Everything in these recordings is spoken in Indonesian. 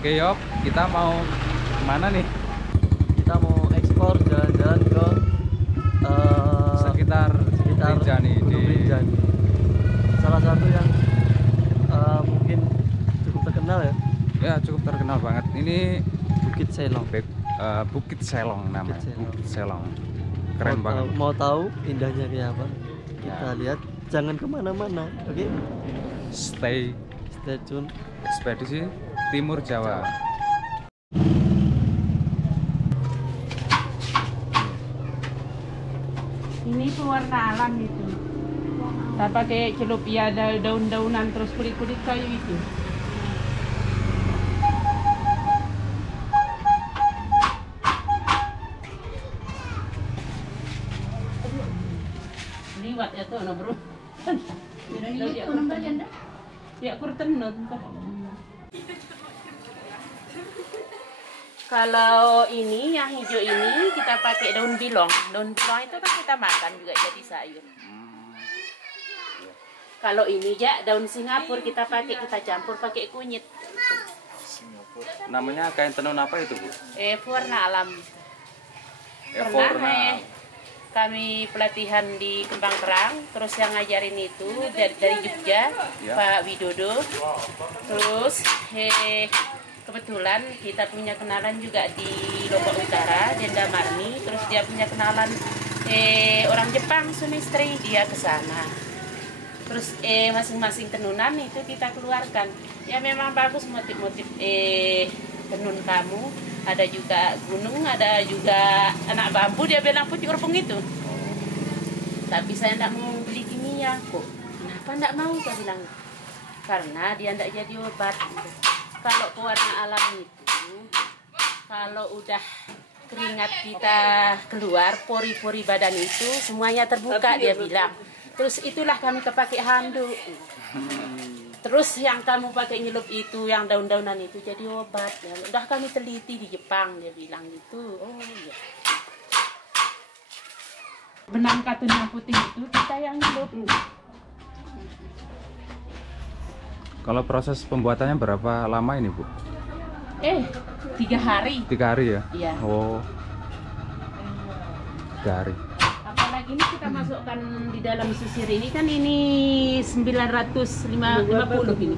Oke Yop, kita mau kemana nih? Kita mau ekspor jalan-jalan ke sekitar Rinjani Gunung Rinjani. Salah satu yang mungkin cukup terkenal ya. Ya, cukup terkenal banget. Ini Bukit Selong. Bukit Selong namanya. Bukit Selong. Keren banget. Mau tahu indahnya kayak apa? Kita Ya. lihat. Jangan kemana-mana, oke? Stay Tune. Ekspedisi Timur Jawa. Ini pewarna alam itu. Kita pakai celup ya, ada daun-daunan terus kulit-kulit kayu itu. Liwat ya tuh, no bro. Ya kurten no. Kalau ini yang hijau ini kita pakai daun bilong. Daun bilong itu kan kita makan juga jadi sayur. Kalau ini ya daun Singapura kita pakai, kita campur pakai kunyit. Namanya kain tenun apa itu, Bu? Pewarna alam. Pewarna. Kami pelatihan di Kembang Terang, terus yang ngajarin itu dari Jogja, Ya. Pak Widodo. Terus kebetulan kita punya kenalan juga di Lombok Utara, Denda Marni. Terus dia punya kenalan orang Jepang, Sumistri, dia ke sana. Terus masing-masing tenunan itu kita keluarkan. Ya memang bagus motif-motif tenun kamu. Ada juga gunung, ada juga anak bambu, dia bilang pucuk urpung itu. Tapi saya tidak mau beli kimia kok. Kenapa tidak mau? Saya bilang karena dia tidak jadi obat. Kalau pewarna alam itu, kalau udah keringat kita keluar, pori-pori badan itu semuanya terbuka, dia bilang. Terus itulah kami kepakai handuk. Terus yang kamu pakai nyelup itu, yang daun-daunan itu jadi obat. Ya, udah kami teliti di Jepang, dia bilang gitu. Oh iya. Benang katun yang putih itu kita yang nyelup. Kalau proses pembuatannya berapa lama ini, Bu? 3 hari. 3 hari ya? Iya. Oh. 3 hari. Apalagi ini kita masukkan di dalam susir ini kan ini 950 ini.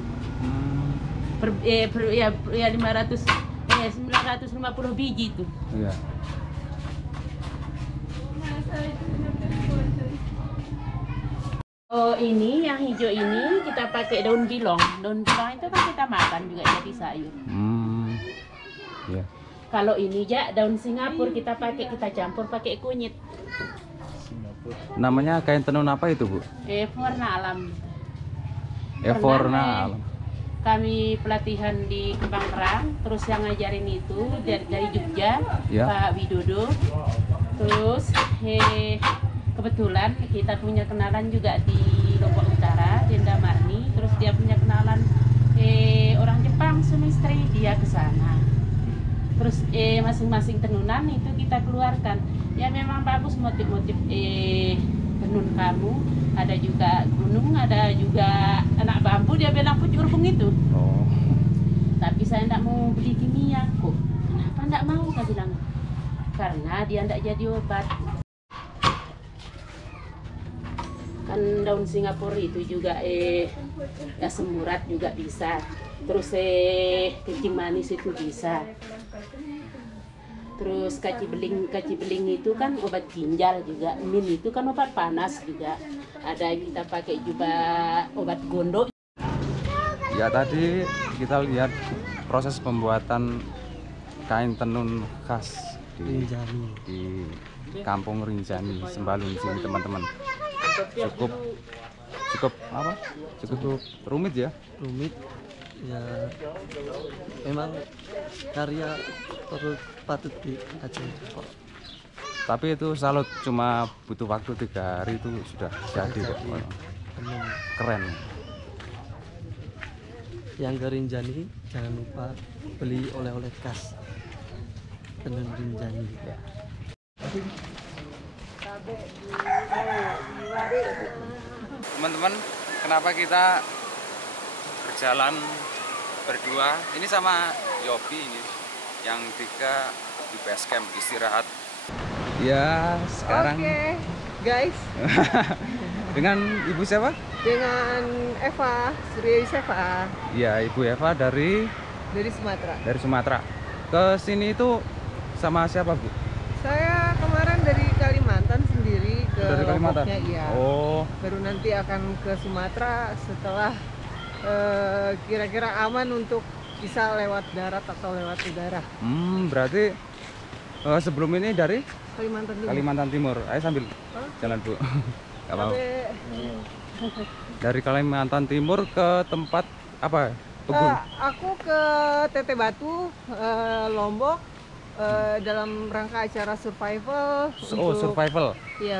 Ya 950 biji itu. Iya. Oh ini yang hijau ini kita pakai daun bilong. Daun bilong itu kan kita makan juga jadi sayur. Iya. Kalau ini ya daun Singapura kita pakai, kita campur pakai kunyit. Namanya kain tenun apa itu, Bu? Pewarna alam. Pewarna alam. Kami pelatihan di Kembang Terang, terus yang ngajarin itu dari Jogja, Ya. Pak Widodo. Terus kebetulan kita punya kenalan juga di Lombok Utara, Denda Marni. Terus dia punya kenalan orang Jepang, Sumistri, dia ke sana. Terus masing-masing tenunan itu kita keluarkan. Ya memang bagus motif-motif tenun kamu. Ada juga gunung, ada juga anak bambu, dia bilang pucuk urpung itu. Oh. Tapi saya tidak mau beli kimia kok. Kenapa tidak mau? Saya bilang karena dia tidak jadi obat. Kan daun Singapura itu juga asam urat juga bisa. Terus kencing manis itu bisa. Terus kaci beling itu kan obat ginjal juga. Min itu kan obat panas juga. Ada yang kita pakai juga obat gondok. Ya, tadi kita lihat proses pembuatan kain tenun khas di Kampung Rinjani, Sembalun sini, teman-teman. Cukup apa? Cukup rumit ya? Rumit. Ya memang karya patut diajarkan kok. Tapi itu salut, cuma butuh waktu 3 hari itu sudah jadi kok. Keren. Yang ke Rinjani jangan lupa beli oleh-oleh khas tenun Rinjani. Teman-teman, kenapa kita berjalan berdua? Ini sama Yopi ini, yang tiga di base camp istirahat. Ya, sekarang Oke, guys, dengan Ibu siapa? dengan Eva Surya Yusefa Ya, Ibu Eva dari dari Sumatera. Sumatera. Ke sini itu sama siapa, Bu? Saya kemarin dari Kalimantan sendiri ke Dari Kalimantan. Lomboknya, iya. Oh, Baru nanti akan ke Sumatera setelah kira-kira aman untuk bisa lewat darat atau lewat udara. berarti sebelum ini dari Kalimantan dulu. Kalimantan Timur. Ayo sambil Hah? jalan, Bu. Gak apa-apa. Sampai Dari Kalimantan Timur ke tempat apa? Kebun. aku ke Teteh Batu, Lombok, dalam rangka acara survival. Oh, survival. Iya,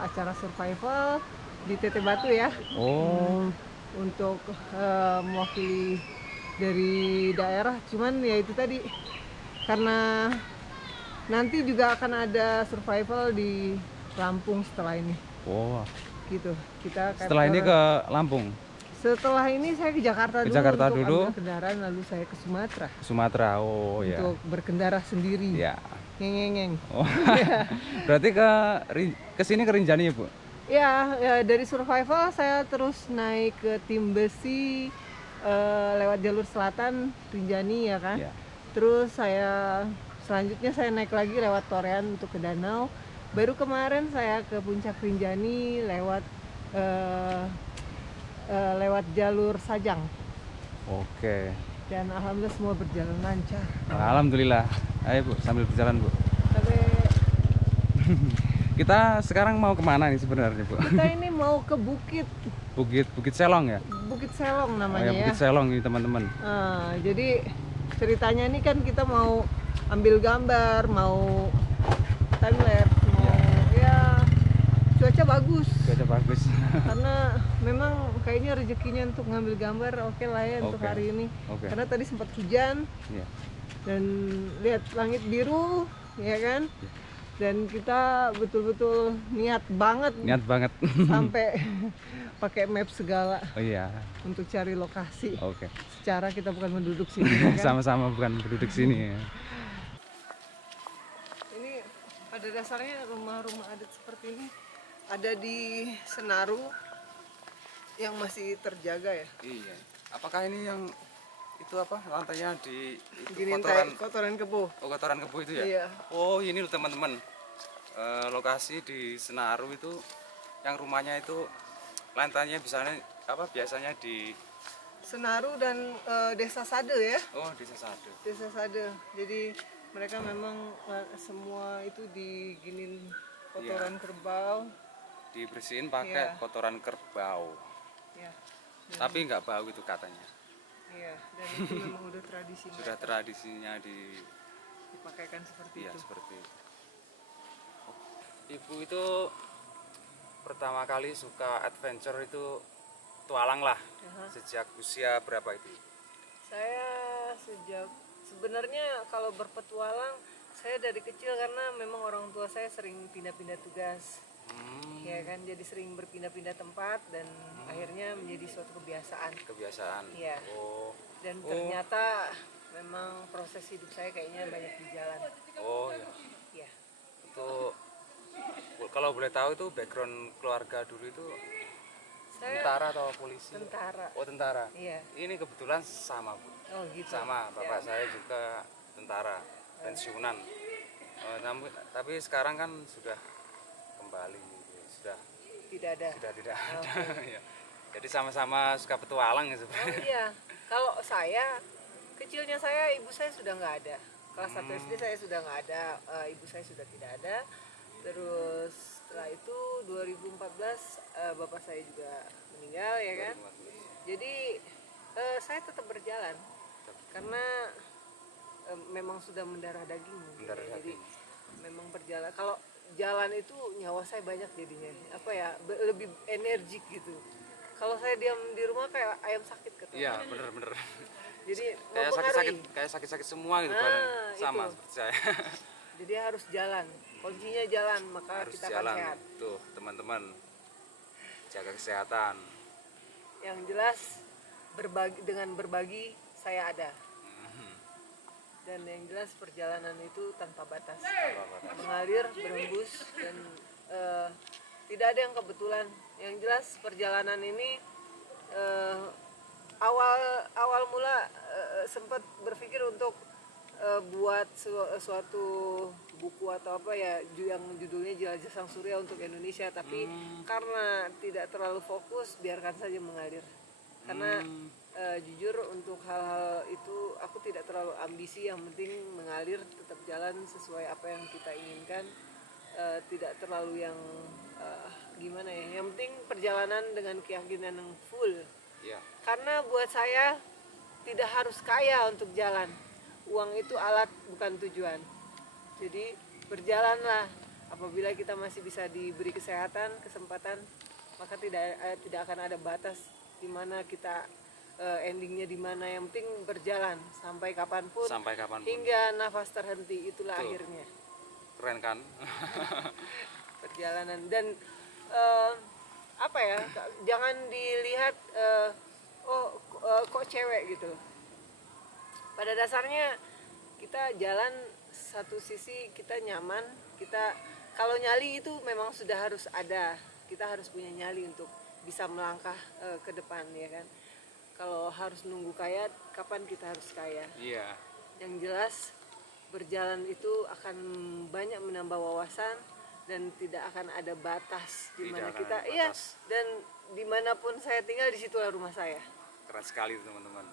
acara survival di Teteh Batu ya. Oh, Untuk mewakili dari daerah. Cuman ya itu tadi, karena nanti juga akan ada survival di Lampung setelah ini. oh. Gitu. Kita Setelah ini ke Lampung, Setelah ini saya ke Jakarta Ke dulu Jakarta untuk dulu. ambil kendaraan, lalu saya ke Sumatera Sumatera. Oh ya. untuk berkendara sendiri. Ya. Ngeng-ngeng. Oh. Berarti ke sini ke Rinjani ya, Bu? Ya, dari survival saya terus naik ke Tim Besi, lewat jalur selatan Rinjani ya kan. Ya. Terus selanjutnya saya naik lagi lewat Torean untuk ke danau. Baru kemarin saya ke puncak Rinjani lewat lewat jalur Sajang. Oke. Dan alhamdulillah semua berjalan lancar. Alhamdulillah. Ayo, Bu, sambil berjalan, Bu. Sampai Kita sekarang mau kemana nih sebenarnya, Bu? kita ini mau ke Bukit Bukit Selong ya? Bukit Selong Oh namanya ya, ya. Bukit Selong ini, teman-teman. Jadi ceritanya ini kan kita mau ambil gambar, mau time lapse, mau ya cuaca bagus. Cuaca bagus. Karena memang kayaknya rezekinya untuk ngambil gambar oke lah ya untuk Oke. hari ini. Oke. Karena tadi sempat hujan Iya. dan lihat langit biru, ya kan? Dan kita betul-betul niat banget Niat banget. sampai pakai map segala Oh iya. untuk cari lokasi. Oke. Secara kita bukan penduduk sini, ya kan? Sama-sama bukan penduduk sini ya. Ini pada dasarnya rumah-rumah adat seperti ini ada di Senaru yang masih terjaga ya. Iya. Apakah ini yang itu apa? Lantainya di itu Gini kotoran kebo. Oh, kotoran kebo itu ya? Iya. Oh, ini loh teman-teman. Lokasi di Senaru itu yang rumahnya itu lantainya biasanya di Senaru dan Desa Sade ya. oh, Desa Sade. Desa Sade. Jadi mereka memang semua itu diginin kotoran kerbau. Dibersihin pakai Iya. kotoran kerbau. Ya. Tapi nggak bau itu katanya. Iya, dan itu memang udah tradisi Sudah mereka tradisinya dipakaikan seperti ya itu. seperti itu. Oh, Ibu itu pertama kali suka adventure itu tualang lah. Aha. Sejak usia berapa itu? Saya sebenarnya kalau berpetualang saya dari kecil karena memang orang tua saya sering pindah-pindah tugas. Ya kan, jadi sering berpindah-pindah tempat dan akhirnya menjadi suatu kebiasaan. Iya. Oh. Dan ternyata memang proses hidup saya kayaknya banyak di jalan. Oh ya. Ya. Itu kalau boleh tahu itu background keluarga dulu itu Saya tentara atau polisi? tentara. Oh, tentara. Iya. Ini kebetulan sama, Bu. Oh gitu. Sama, bapak saya juga tentara pensiunan. Tapi sekarang kan sudah kembali, sudah Tidak ada. tidak Oh, ada. Ya. Jadi sama-sama suka petualang ya Oh sebenarnya. iya, kalau kecilnya saya ibu saya sudah nggak ada. Kelas 1 SD saya sudah nggak ada, ibu saya sudah tidak ada. Terus setelah itu 2014 bapak saya juga meninggal ya kan. Jadi saya tetap berjalan karena memang sudah mendarah daging. Mendarah Jadi daging. memang berjalan. Kalau jalan itu nyawa saya banyak jadinya. Apa ya, lebih energik gitu. Kalau saya diam di rumah kayak ayam sakit ketemu. Iya, bener-bener. Jadi Kayak sakit-sakit semua gitu kan. Sama itu. seperti saya. Jadi harus jalan. Kuncinya jalan, maka Harus kita jalan. akan sehat. Tuh, teman-teman. Jaga kesehatan. Yang jelas dengan berbagi saya ada. dan yang jelas perjalanan itu tanpa batas, mengalir, berembus, dan tidak ada yang kebetulan. Yang jelas perjalanan ini awal mula sempat berpikir untuk buat suatu buku atau apa ya yang judulnya Jelajah Sang Surya untuk Indonesia, tapi karena tidak terlalu fokus, biarkan saja mengalir. Karena jujur untuk hal-hal itu aku tidak terlalu ambisi, yang penting mengalir, tetap jalan sesuai apa yang kita inginkan, tidak terlalu yang gimana ya, yang penting perjalanan dengan keyakinan yang full. Karena buat saya tidak harus kaya untuk jalan, uang itu alat bukan tujuan. Jadi berjalanlah, apabila kita masih bisa diberi kesehatan, kesempatan, maka tidak akan ada batas di mana kita endingnya di mana. Yang penting berjalan sampai kapanpun, hingga nafas terhenti, itulah akhirnya. Keren kan? Perjalanan. Dan apa ya, jangan dilihat kok cewek gitu. Pada dasarnya kita jalan, satu sisi kita nyaman, kita kalau nyali itu memang sudah harus ada, kita harus punya nyali untuk bisa melangkah ke depan, ya kan. Kalau harus nunggu kaya, kapan kita harus kaya? Yang jelas berjalan itu akan banyak menambah wawasan, dan tidak akan ada batas di mana kita, iya, dan dimanapun saya tinggal, disitulah rumah saya. Keren sekali teman-teman.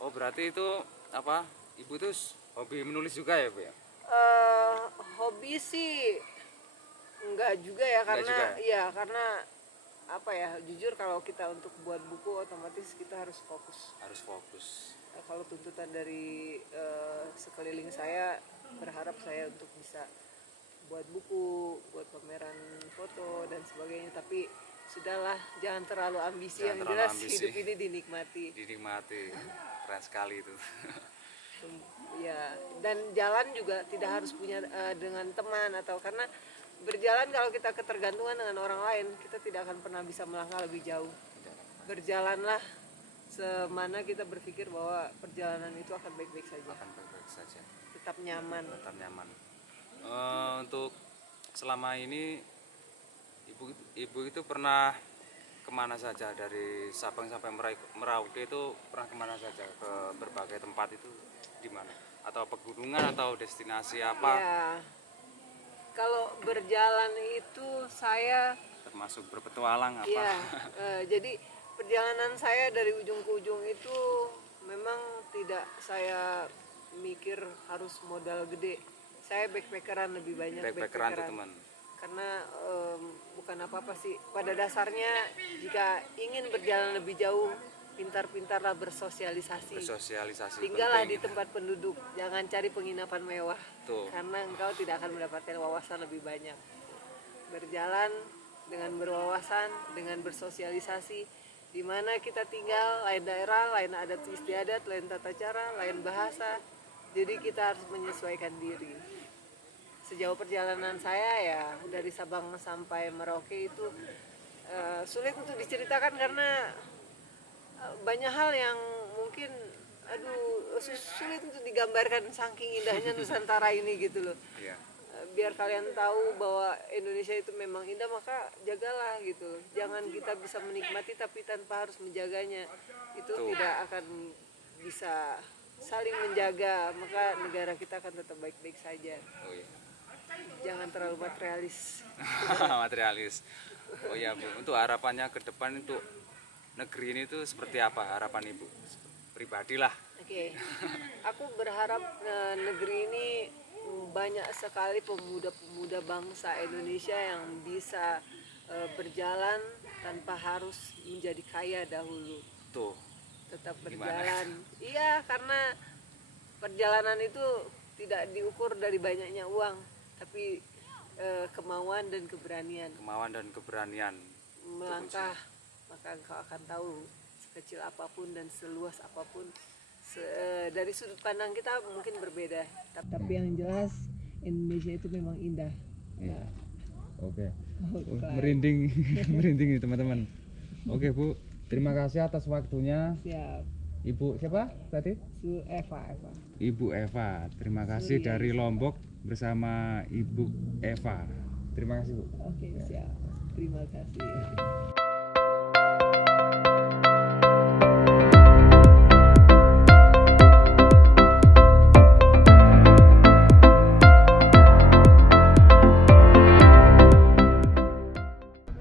Oh, berarti itu apa, ibu itu hobi menulis juga ya, Bu ya? Hobi sih enggak juga ya, karena ya karena apa ya, jujur kalau kita untuk buat buku otomatis kita harus fokus. Kalau tuntutan dari sekeliling saya, berharap saya untuk bisa buat buku, buat pameran foto dan sebagainya, tapi sudahlah, jangan terlalu ambisi. Yang jelas hidup ini dinikmati. Keren sekali itu. Ya, dan jalan juga tidak harus punya dengan teman, atau karena berjalan kalau kita ketergantungan dengan orang lain, kita tidak akan pernah bisa melangkah lebih jauh. Berjalanlah semana kita berpikir bahwa perjalanan itu akan baik-baik saja. Tetap nyaman. Untuk selama ini ibu itu pernah kemana saja, dari Sabang sampai Merauke itu pernah kemana saja, ke berbagai tempat itu di mana, atau pegunungan atau destinasi apa? Ya, kalau berjalan itu saya termasuk berpetualang apa? Ya, jadi perjalanan saya dari ujung ke ujung itu memang tidak saya mikir harus modal gede. Saya backpackeran lebih banyak. Backpackeran tuh teman. Karena bukan apa-apa sih. Pada dasarnya jika ingin berjalan lebih jauh, pintar-pintarlah bersosialisasi. Tinggallah di tempat penduduk, jangan cari penginapan mewah. Karena engkau tidak akan mendapatkan wawasan lebih banyak. Berjalan dengan berwawasan, dengan bersosialisasi, di mana kita tinggal, lain daerah, lain adat istiadat, lain tata cara, lain bahasa. Jadi kita harus menyesuaikan diri. Sejauh perjalanan saya ya dari Sabang sampai Merauke itu sulit untuk diceritakan, karena banyak hal yang mungkin sulit untuk digambarkan, saking indahnya Nusantara ini gitu loh. Biar kalian tahu bahwa Indonesia itu memang indah, maka jagalah gitu. Jangan kita bisa menikmati tapi tanpa harus menjaganya, itu tidak akan bisa saling menjaga, maka negara kita akan tetap baik-baik saja. Jangan terlalu materialis. Oh ya Bu, untuk harapannya ke depan untuk negeri ini tuh seperti apa harapan Ibu pribadilah? Oke. Aku berharap negeri ini banyak sekali pemuda-pemuda bangsa Indonesia yang bisa berjalan tanpa harus menjadi kaya dahulu. Tetap berjalan. Iya, karena perjalanan itu tidak diukur dari banyaknya uang, tapi kemauan dan keberanian. Melangkah, maka engkau akan tahu sekecil apapun dan seluas apapun. Dari sudut pandang kita mungkin berbeda, tapi yang jelas Indonesia itu memang indah. Oke. Merinding nih teman-teman. Oke Bu, terima kasih atas waktunya. Siap. Ibu siapa tadi? Eva. Ibu Eva. Terima kasih dari Lombok bersama Ibu Eva. Terima kasih Bu. Oke, siap. Terima kasih.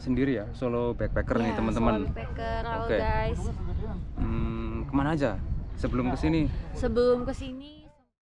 Sendiri ya, solo backpacker nih teman-teman. Backpacker, halo Oke. guys. Kemana aja sebelum kesini? Sebelum kesini